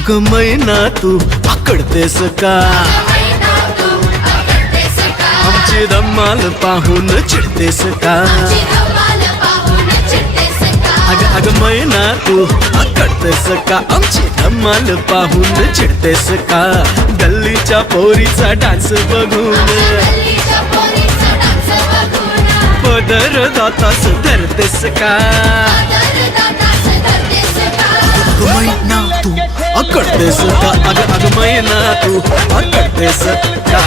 अग मैना तू आकडतेस का आमची धम्माल पाहून चिडतेस का अग अग मैना तू आकडतेस का आमची धम्माल पाहून चिडतेस का गल्लीच्या पोरीचा डान्स बघून पदर दातास धरतेस का अग मैना तू आकडतेस का अग अग मैना तू आकडतेस का